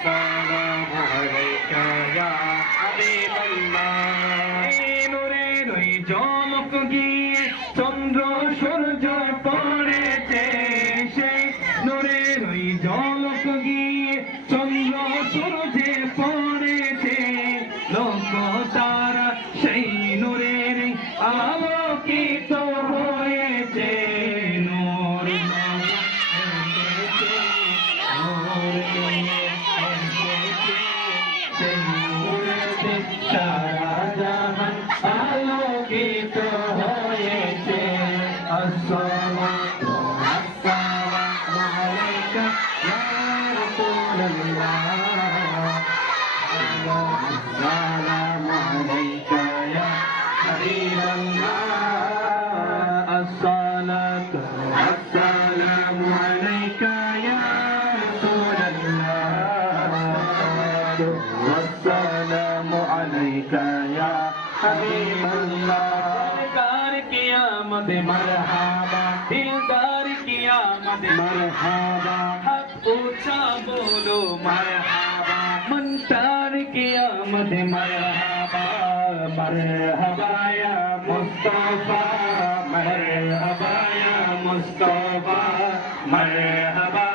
আসসালামু আলাইকা ইয়া হাবিবাল্লাহ। এই নূরের ওই চমক গিয়ে চন্দ্র সূর্য পড়েছে, সেই নূরের ওই ঝলক গিয়ে চন্দ্র সূর্যে পড়েছে, লক্ষ তারা সেই নূরের আলোকিত হয়েছে। নূর সারা জাহান আলোকিত হয়েছে। আসসালামু আলাইকা ইয়া রাসূলুল্লাহ, আসসালামু আলাইকা ইয়া হাবিবাল্লাহ, আসসালামু আলাইকা ইয়া রাসূলুল্লাহ, আসসালামু আলাইকা ইয়া হাবিবাল্লাহ। দিলদার কিয়ামত মরহাবা, দিলদার কিয়ামত মরহাবা, হাত ऊंचा बोलो मरहबा, मंतार कियामत मरहबा, मरहबा या मुस्तफा, मरहबा या मुस्तफा, मरहबा